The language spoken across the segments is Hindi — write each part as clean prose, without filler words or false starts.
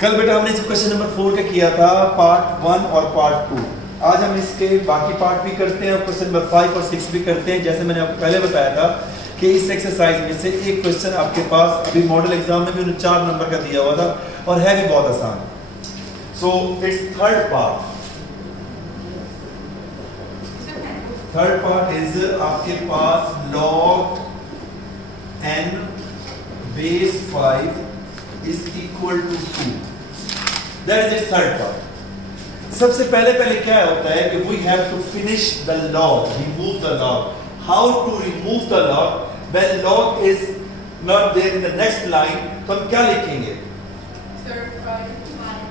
कल बेटा हमने क्वेश्चन नंबर 4 का किया था पार्ट 1 और पार्ट 2। आज हम इसके बाकी पार्ट भी करते हैं और क्वेश्चन नंबर 5 और 6 भी करते हैं। जैसे मैंने आपको पहले बताया था कि इस एक्सरसाइज में से एक क्वेश्चन आपके पास अभी मॉडल एग्जाम में भी उन्हें 4 नंबर का दिया हुआ था और है भी बहुत आसान। So it's third part is आपके पास log n base 5 is equal to 2. That is its third part. सबसे पहले क्या होता है कि we have to finish the log, remove the log. How to remove the log? When log is not there in the next line, तो हम क्या लिखेंगे?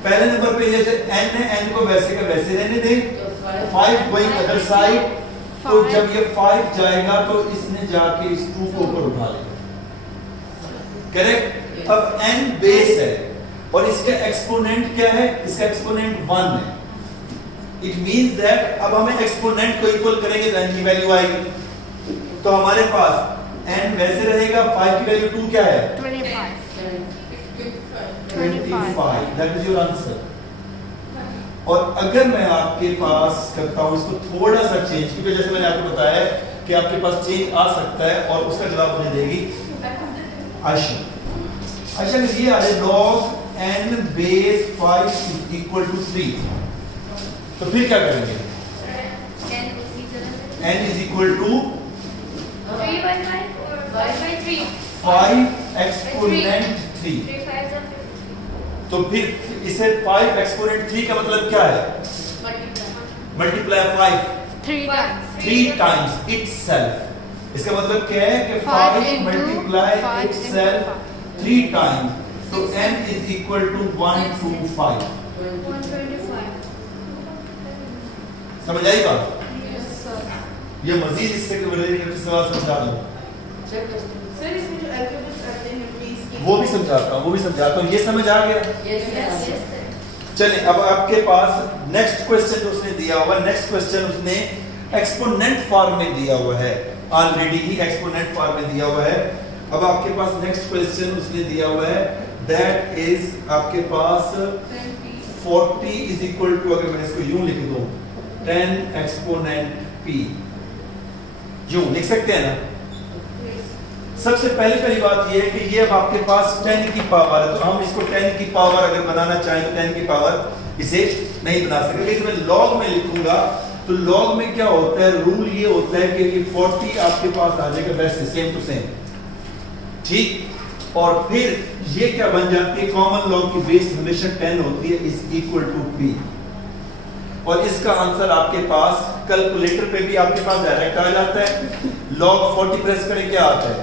पहले नंबर पे जैसे n है, n को वैसे का वैसे रहने दें। 5 going other side, तो जब ये 5 जाएगा तो इसने जाके इस 2 को ऊपर उठा लेगा। करेक्ट? अब n बेस है और इसका एक्सपोनेंट क्या है? इसका एक्सपोनेंट 1 है। इट मींस दैट अब हमें एक्सपोनेंट को इक्वल करेंगे तो n की वैल्यू आएगी। तो हमारे पास n वैसे रहेगा, 5 की वैल्यू 2 क्या है? 25। That is your answer. और अगर मैं आपके पास करता हूं इसको थोड़ा सा चेंज, क्योंकि जैसे मैंने आपको बताया कि आपके पास चेंज आ सकता है और उसका जवाब मुझे देगी आयशा। आयशा ये आ रहा है log n base 5 is equal to 3। तो फिर क्या करेंगे? n is equal to 3/5 or 5/3? 5 exponent 3। तो फिर इसे 5 exponent 3 का मतलब क्या है? Multiply 5 3 times itself। इसका मतलब क्या है कि 5 multiply itself 3 times। तो n is equal to 125। 125। समझ आई बात? ये मजीद इससे रिलेटेड सवाल समझा दूं। सर इसमें जो अल्फाबेट्स आते हैं प्लीज वो भी समझाता हूँ। ये समझ आ गया? Yes, sir. चलिए अब आपके पास नेक्स्ट क्वेश्चन जो उसने दिया हुआ है, नेक्स्ट क्वेश्चन उसने एक्सपोनेंट फॉर्म में दिया हुआ है। ऑलरेडी ही एक्सपोनेंट फॉर्म में दिया हुआ है। अब आपके पास नेक्स्ट क्वेश्चन उसने दिया हुआ है, दैट इज आपके पास 40 इज इक्वल टू, अगर मैं इसको यूं लिख दूं 10 एक्सपोनेंट p, यूं लिख सकते हैं ना? सबसे पहली बात ये है कि ये अब आपके पास 10 की पावर है, तो हम इसको 10 की पावर अगर बनाना चाहें तो 10 की पावर इसे नहीं बना सकते। इसमें log में लिखूंगा तो log में क्या होता है, रूल ये होता है कि ये 40 आपके पास आ जाएगा वैसे सेम टू सेम, ठीक। और फिर ये क्या बन जाती है, कॉमन log की बेस हमेशा 10 होती है, इज इक्वल टू p। और इसका आंसर आपके पास कैलकुलेटर पे भी आपके पास डायरेक्ट आ जाता है। log 40 प्रेस करें क्या आता है,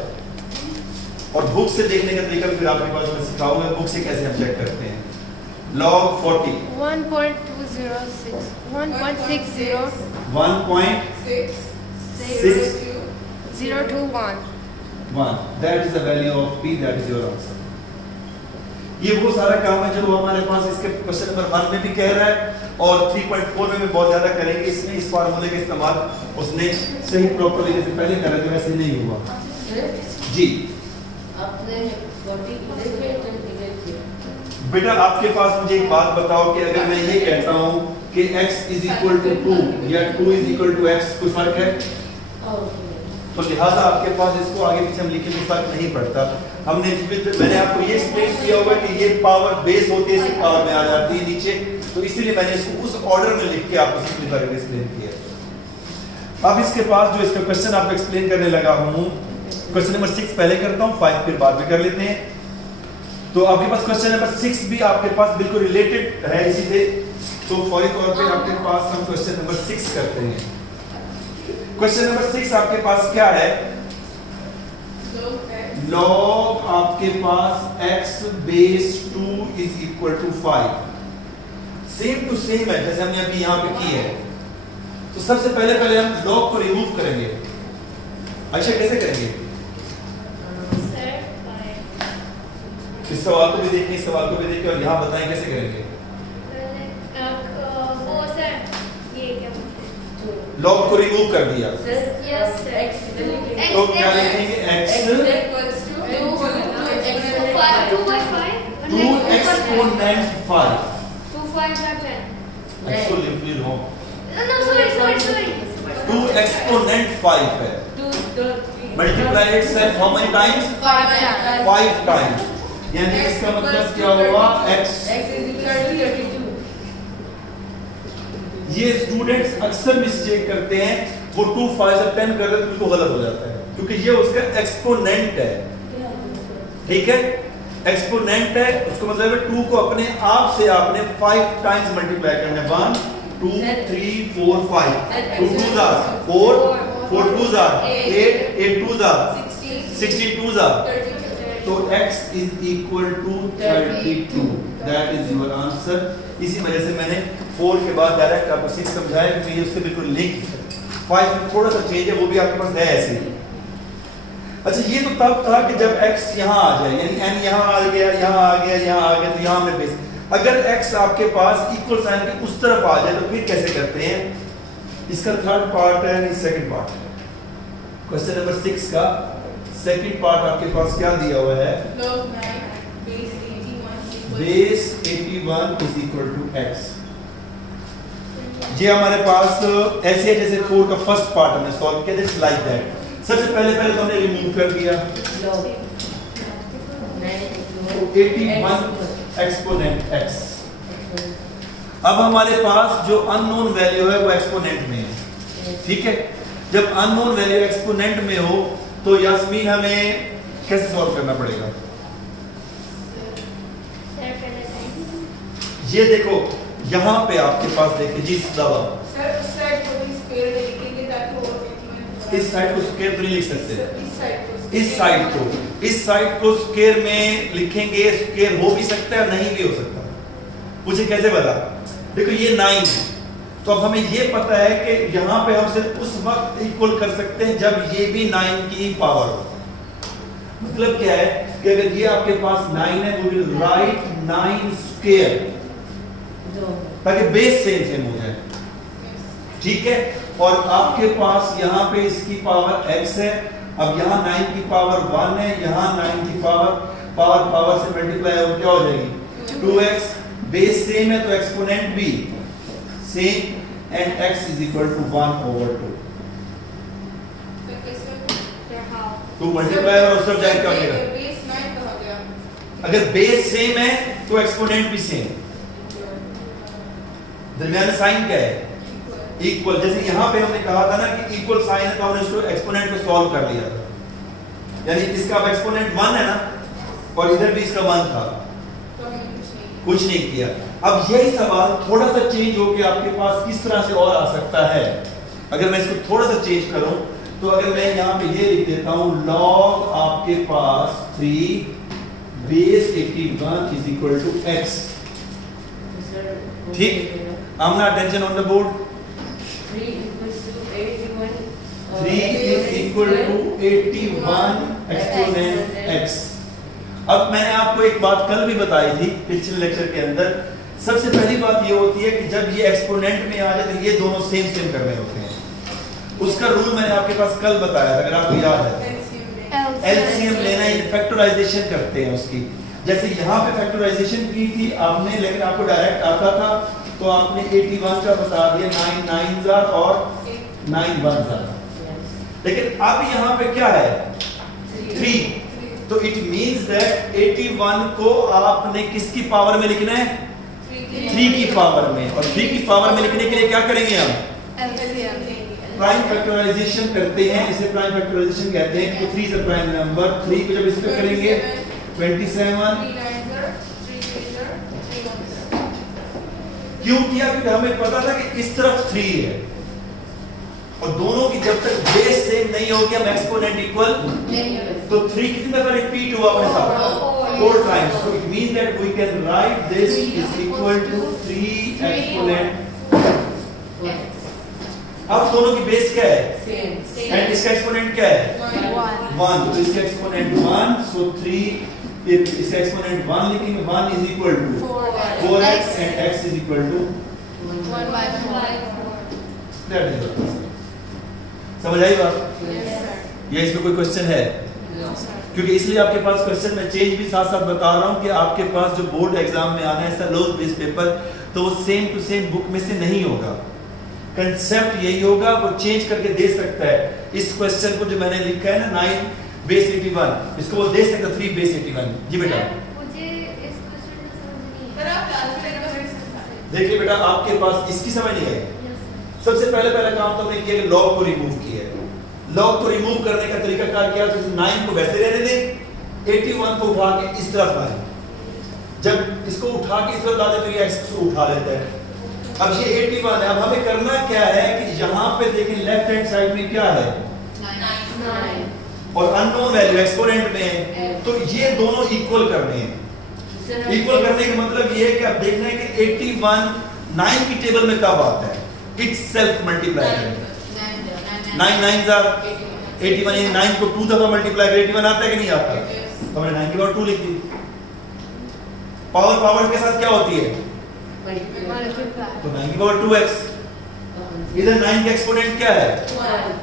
और बुक से देखने का तरीका फिर आपके पास मैं सिखाऊंगा बुक से कैसे हम चेक करते हैं। log 40 1.206 1.60 1.6021 that is the value of p, that is your answer। ये वो सारा काम है जो हमारे पास इसके क्वेश्चन नंबर 1 में भी कह रहा है और 3.4 में भी बहुत ज्यादा करेंगे। इसमें इस फार्मूले का इस्तेमाल उसने सही प्रॉपर तरीके से पहले करा था, वैसे नहीं हुआ जी। बेटा आपके पास मुझे एक बात बताओ कि अगर मैं ये कहता हूँ कि x is equal to 2 या 2 is equal to x, कोई फर्क है? तो लिहाजा आपके पास इसको आगे पीछे हम लिखे तो फर्क नहीं पड़ता। मैंने आपको ये एक्सप्लेन किया हुआ कि ये पावर बेस होती है, इसकी पावर में आ जाती है नीचे, तो इसीलिए मैंने इसको उस ऑर्डर में लिख के आपको सिंपली करके एक्सप्लेन किया। अब इसके पास जो इसका क्वेश्चन आपको एक्सप्लेन करने लगा हूँ, क्वेश्चन नंबर 6 पहले करता हूँ, 5 फिर बाद में कर लेते हैं। तो आपके पास क्वेश्चन नंबर 6 भी आपके पास बिल्कुल रिलेटेड है इसी से, तो फौरी तौर पे आपके पास हम क्वेश्चन नंबर 6 करते हैं। क्वेश्चन नंबर 6 आपके पास क्या है, log आपके पास x base 2 is equal to 5। Same to same है जैसे हमने अभी यहाँ पे की है। तो सबसे पहले हम log को रिमूव करेंगे। अच्छा कैसे करेंगे? इस सवाल को भी देखिए, इस सवाल को भी देखिए और यहाँ बताएं कैसे करेंगे। log को रिमूव कर दिया तो क्या लिखेंगे, x 2x exponent 5. 2 5s are 10. Absolutely wrong. No, sorry. 2 exponent 5 है. 2, 3. Multiply itself how many times? 5 times. 5 times. यानी इसका मतलब क्या हुआ? x. X is equal to 32. ये स्टूडेंट्स अक्सर मिस्टेक करते हैं, वो 2 5 से 10 कर देते हैं, उनको गलत हो जाता है क्योंकि ये उसका एक्सपोनेंट है. ठीक है, एक्सपोनेंट है, उसको मतलब है 2 को अपने आप से आपने 5 टाइम्स मल्टीप्लाई करना है. 1 2 3 4 5. 2 2s are 4, 4 2s are 8, 8 2s are 16 2s are. 32. तो x is equal to 32. That is your answer. इसी वजह से मैंने 4 के बाद डायरेक्ट आपको 6 समझाया क्योंकि ये उससे बिल्कुल लिंक है. 5 में थोड़ा सा चेंज है, वो भी आपके पास है ऐसे ही. अच्छा, ये तो तब था कि जब x यहाँ आ जाए, यानी n यहाँ आ गया, यहाँ आ गया, यहाँ आ गया, तो यहाँ हमने बेस. अगर x आपके पास इक्वल साइन के उस तरफ आ जाए तो फिर कैसे करते हैं? इसका थर्ड पार्ट है, नहीं सेकंड पार्ट है. क्वेश्चन नंबर 6 का सेकंड पार्ट आपके पास क्या दिया हुआ है? Log 9 base 81 equal base 81 is equal to x. ये हमारे पास ऐसे है जैसे 4 का फर्स्ट पार्ट हमने सॉल्व किया. This like that. सबसे पहले तो हमने रिमूव कर दिया. तो 81 एक्सपोनेंट x. अब हमारे पास जो अननोन वैल्यू है वो एक्सपोनेंट में है. ठीक है, जब अननोन वैल्यू एक्सपोनेंट में हो तो यास्मीन हमें कैसे सॉल्व करना पड़ेगा? सर पहले टाइम. ये देखो यहाँ पे आपके पास देखिए जी दवा. सर उस साइड को भी स्क्वायर लिखेंगे ताकि और 81 इस साइड को स्क्वायर तो नहीं लिख सकते. इस साइड को इस साइड को स्क्वायर में लिखेंगे. स्क्वायर हो भी सकता है और नहीं भी हो सकता. मुझे कैसे पता? देखो ये 9 है, तो अब हमें ये पता है कि यहाँ पे हम सिर्फ उस वक्त इक्वल कर सकते हैं जब ये भी 9 की पावर हो. मतलब क्या है कि अगर ये आपके पास 9 है, we will write 9 square ताकि बेस सेम हो जाए. ठीक है, और आपके पास यहाँ पे इसकी पावर x है. अब यहाँ 9 की पावर 1 है, यहाँ 9 की पावर से मल्टीप्लाई हो क्या हो जाएगी? 2x. बेस सेम है तो एक्सपोनेंट भी same and x is equal to 1/2. Sir how. तो मल्टीप्लाई और सब जाएगा क्या हो जाएगा? बेस 9 कहा गया. अगर बेस सेम है तो एक्सपोनेंट भी सेम. दरमियान में साइन क्या है? इक्वल. जैसे यहाँ पे हमने कहा था ना कि इक्वल साइन है तो हमने इसको एक्सपोनेंट को सॉल्व कर लिया था. यानी इसका अब एक्सपोनेंट 1 है ना, और इधर भी इसका 1 था, तो हमने कुछ नहीं किया. अब यही सवाल थोड़ा सा चेंज होके आपके पास किस तरह से और आ सकता है? अगर मैं इसको थोड़ा सा चेंज करूं तो अगर मैं यहाँ पे ये लिख देता हूं log आपके पास 3 base 81 is equal to x. ठीक, आमना attention on the board. 3 equals to 81. 3 is equal to 81 exponent x. अब मैंने आपको एक बात कल भी बताई थी पिछले लेक्चर के अंदर. सबसे पहली बात ये होती है कि जब ये एक्सपोनेंट में आ जाए तो ये दोनों सेम करने होते हैं. उसका रूल मैंने आपके पास कल बताया था, अगर आपको याद है. एलसीएम लेना है, फैक्टराइजेशन करते हैं उसकी. जैसे यहाँ पे फैक्टराइजेशन की थी आपने, लेकिन आपको डायरेक्ट आता था तो आपने 81 का बता दिया, 9 9s are और 9 1s are. लेकिन अब यहाँ पे क्या है? 3. तो इट मींस दैट 81 को आपने किसकी पावर में लिखना है? 3 की पावर में. और 3 की पावर में लिखने के लिए क्या करेंगे हम? प्राइम फैक्टराइजेशन करते हैं. इसे प्राइम फैक्टराइजेशन कहते हैं. तो 3 इज अ प्राइम नंबर. 3 को जब इस पे करेंगे 27. क्यों किया? क्योंकि हमें पता था कि इस तरफ 3 है और दोनों की जब तक बेस सेम नहीं हो गया एक्सपोनेंट इक्वल, तो 3 कितनी दफा रिपीट हुआ अपने साथ? 4 times. So it means that we can write this is equal to 3 exponent. अब दोनों की बेस क्या है? एंड इसका एक्सपोनेंट क्या है? 1. तो इसका एक्सपोनेंट 1. सो 3 इसका एक्सपोनेंट 1 लिखेंगे. 1 is equal to 4x and x is equal to 1/4. that is the answer. समझ आई बात? ये इसमें कोई क्वेश्चन है? क्योंकि इसलिए आपके पास क्वेश्चन में चेंज भी साथ साथ बता रहा हूं कि आपके पास जो बोर्ड एग्जाम में आना है ऐसा लोज बेस पेपर, तो वो सेम टू सेम बुक में से नहीं होगा। कंसेप्ट यही होगा, वो चेंज करके दे सकता है। इस क्वेश्चन को जो मैंने लिखा है ना 9 बेस 81, इसको वो दे सकता 3 बेस 81। जी बेटा मुझे इस क्वेश्चन में समझ नहीं सर है। आप क्लास में कर देखिए बेटा, आपके पास इसकी समझ नहीं आई। Yes, sir. सबसे पहला काम तो हमने किया कि लॉग को रिमूव किया है। लॉग को रिमूव करने का तरीका क्या किया, तो 9 को वैसे रहने दें, 81 को उठा के इस तरफ लाएं। जब इसको उठा के इस तरफ लाते तो ये x को उठा लेता है। अब ये 81 है। अब हमें करना क्या है कि यहाँ पे देखें लेफ्ट हैंड साइड में क्या है 9. और अननोन वैल्यू एक्सपोनेंट में है, तो ये दोनों इक्वल करने हैं। इक्वल करने का मतलब ये है कि आप देखना है कि 81 9 की टेबल में कब आता है, इट्स सेल्फ मल्टीप्लाई करें। 9 9 जा 81, 9 को 2 दफा मल्टीप्लाई करें 81 आता है कि नहीं आता? तो हमने 9 की पावर 2 लिख दी। पावर के साथ क्या होती है, तो 9 की पावर 2x। इधर 9 का एक्सपोनेंट क्या है,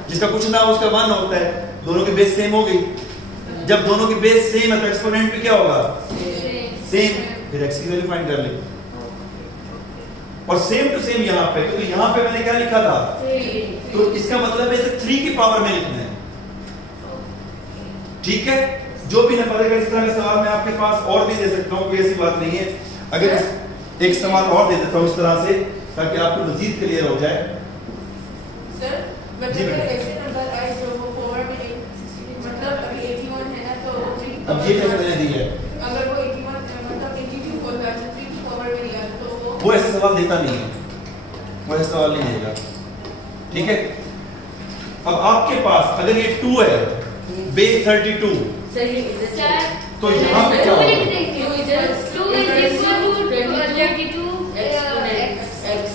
जिसका कुछ ना हो उसका 1 होता है। दोनों की बेस सेम हो गई। जब दोनों की बेस सेम है तो एक्सपोनेंट भी क्या होगा, सेम। फिर x की वैल्यू फाइंड कर ले। और सेम टू सेम यहाँ पे, क्योंकि यहाँ पे मैंने क्या लिखा था, तो इसका मतलब है इसे 3 की पावर में लिखना है। ठीक है, जो भी नंबर अगर इस तरह के सवाल मैं आपके पास और भी दे सकता हूँ, कोई ऐसी बात नहीं है। अगर एक सवाल और दे देता हूँ इस तरह से, ताकि आपको मजीद क्लियर हो जाए। सर जी मतलब बेटा। ऐसे नंबर आए जो वो पावर में 8 मतलब अभी 81 है ना, तो 3 अब ये कैसे मैंने दी है, अगर वो 81 मतलब 82 होता है, 3 की पावर में लिया तो वो ऐसे सवाल देता नहीं है, वो ऐसे सवाल नहीं देगा। ठीक है, अब आपके पास अगर ये 2 है, बेस 32, Sir, तो यहाँ पे क्या two होगा? लिख देंगे। 2 is equal to 32 x.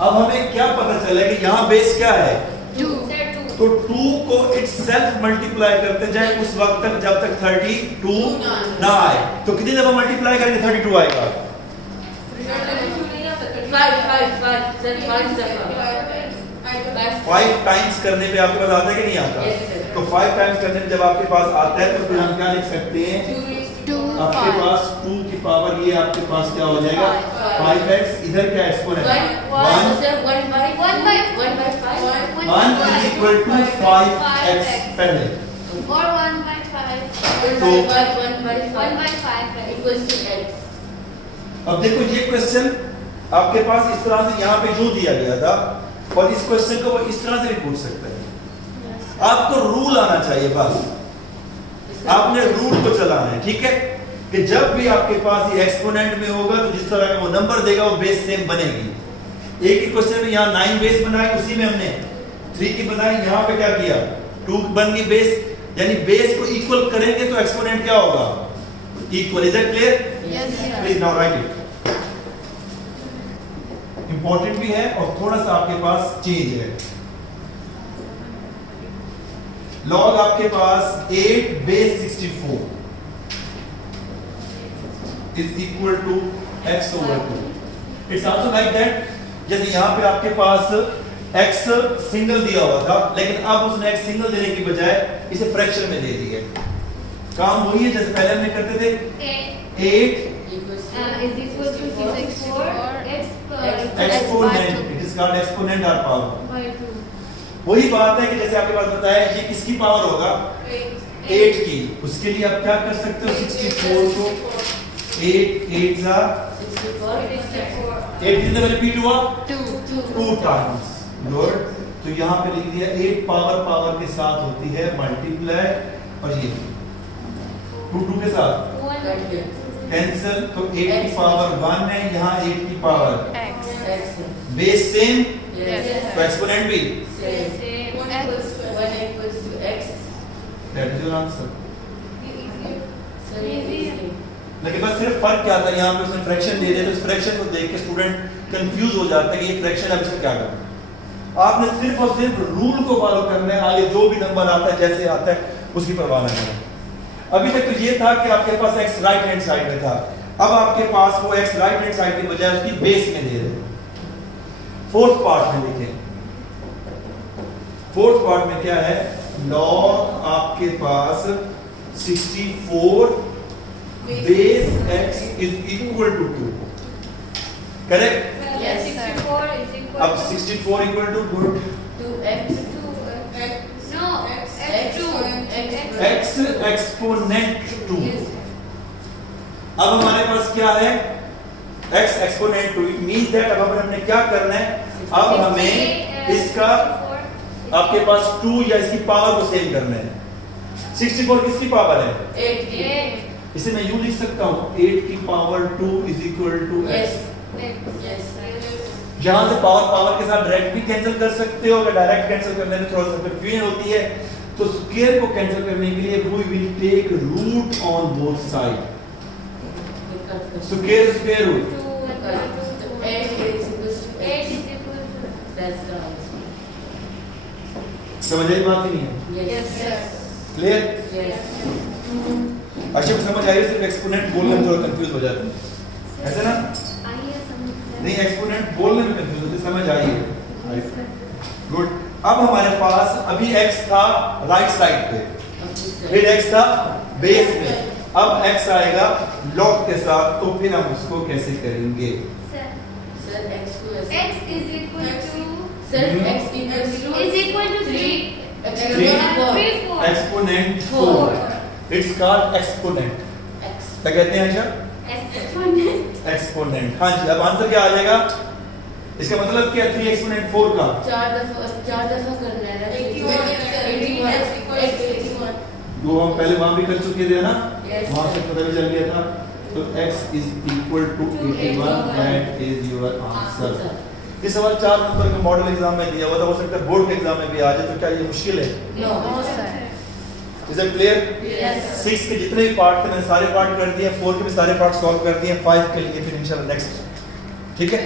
अब हमें क्या पता चला कि यहाँ बेस क्या है, 2. तो 2 को इटसेल्फ मल्टीप्लाई करते जाए उस वक्त तक जब तक 32 ना आए। तो कितनी दफा मल्टीप्लाई करेंगे 32 आएगा? 5 टाइम्स करने पे आपके पास आता है कि नहीं आता? Yes, sir. तो 5 टाइम्स करने पे जब आपके पास आता है तो फिर हम क्या लिख सकते हैं, आपके पास 2 की पावर, ये आपके पास क्या हो जाएगा 5x, इधर क्या exponent 1 is equal to 5x पहले। Or 1/5. तो 1/5 equals to x. अब देखो ये क्वेश्चन आपके पास इस तरह से यहाँ पे यूं दिया गया था, और इस क्वेश्चन को वो इस तरह से भी पूछ सकता है। आपको रूल आना चाहिए, बस आपने रूल को चलाना है। ठीक है, कि जब भी आपके पास ये एक्सपोनेंट में होगा तो जिस तरह का वो नंबर देगा वो बेस सेम बनेगी। एक ही क्वेश्चन में यहाँ 9 बेस बनाई, उसी में हमने 3 की बनाई, यहाँ पे क्या किया 2 बन गई बेस, यानी बेस को इक्वल करेंगे तो एक्सपोनेंट क्या होगा, equal. Is that clear? Please now right it. Important भी है और थोड़ा सा आपके पास चेंज है। लॉग आपके पास 8 base 64 is equal to x over 2। It's also like that, जैसे यहां पे आपके पास x सिंगल दिया हुआ था, लेकिन अब उसने x सिंगल देने की बजाय इसे फ्रैक्शन में दे दिया। काम वही है जैसे पहले हमने करते थे। 8 is equal to 64 exponent, it is called exponent और पावर। by 2. वही बात है कि जैसे आपके पास बताया ये किसकी पावर होगा 8 की, उसके लिए आप क्या कर सकते हो 64 को 8 8 जा 8 कितने बार रिपीट हुआ 2 टाइम्स। गुड, तो यहाँ पे लिख दिया 8 पावर के साथ होती है मल्टीप्लाई, और ये 2 के साथ कैंसिल, तो 8 की पावर 1 है, यहाँ 8 की पावर बेस सेम, तो एक्सपोनेंट भी, दैट इज योर आंसर। लेकिन बस सिर्फ फर्क क्या था, यहाँ पे उसने फ्रैक्शन दे दिया, तो इस फ्रैक्शन को देख के स्टूडेंट कंफ्यूज हो जाता है कि ये फ्रैक्शन अब इसमें क्या करना। आपने सिर्फ और सिर्फ रूल को फॉलो करना है, आगे जो भी नंबर आता है जैसे आता है उसकी परवाह नहीं करना। अभी तक तो ये था कि आपके पास x राइट हैंड साइड में था, अब आपके पास वो x राइट हैंड साइड की बजाय उसकी बेस में दे रहे। फोर्थ पार्ट में देखें, फोर्थ पार्ट में क्या है, लॉग आपके पास 64 base x is equal to 2. Correct? Yes, 64 is equal अब 64 equal to good. 2x. No, x2. X exponent 2. Yes. अब हमारे पास क्या है? X exponent 2. It means that अब हमने क्या करना है? अब हमें इसका आपके पास 2 या इसकी पावर को सेम करना है। 64 किसकी पावर है? 8 की। इसे मैं यूं लिख सकता हूं 8 की power 2 is equal to x। Yes. जहां से पावर के साथ डायरेक्ट भी कैंसिल कर सकते हो। अगर डायरेक्ट कैंसिल करने में थोड़ा सा कंफ्यूजन होती है तो स्क्वायर को कैंसिल करने के लिए we will take root on both side. Square root 8 is equal to 8 x. is equal to That's the answer. समझ आई बात ही नहीं है? Yes. क्लियर? Yes. अच्छा समझ आई? सिर्फ एक्सपोनेंट बोलने में थोड़ा कंफ्यूज हो जाते हैं ऐसा ना? आइए समझते नहीं एक्सपोनेंट बोलने में कंफ्यूज होते, समझ आई है? गुड। अब हमारे पास अभी x था राइट साइड पे, फिर x था बेस में, अब x आएगा लॉग के साथ, तो फिर हम उसको कैसे करेंगे? Sir, x to s. x is equal to Sir, x equals to is equal to 3 Three. 3 4 exponent 4 it's called exponent. x. क्या कहते हैं आयशा? Exponent exponent. हाँ जी, अब आंसर क्या आ जाएगा? इसका मतलब क्या? 3 एक्सपोनेंट 4 का 4 दफा करना है ना। 81 81. वो हम पहले वहां भी कर चुके थे ना, Yes, वहां से sir. पता भी चल गया था। तो x is equal to 81, that is your answer। ये सवाल 4 नंबर के मॉडल एग्जाम में दिया हुआ था, हो सकता है बोर्ड के एग्जाम में भी आ जाए, तो क्या ये मुश्किल है? No. Is it clear? Yes. 6 के जितने भी पार्ट थे मैंने सारे पार्ट कर दिए, 4 के भी सारे पार्ट सॉल्व कर दिए, 5 के लिए फिर इंशाल्लाह नेक्स्ट। ठीक है?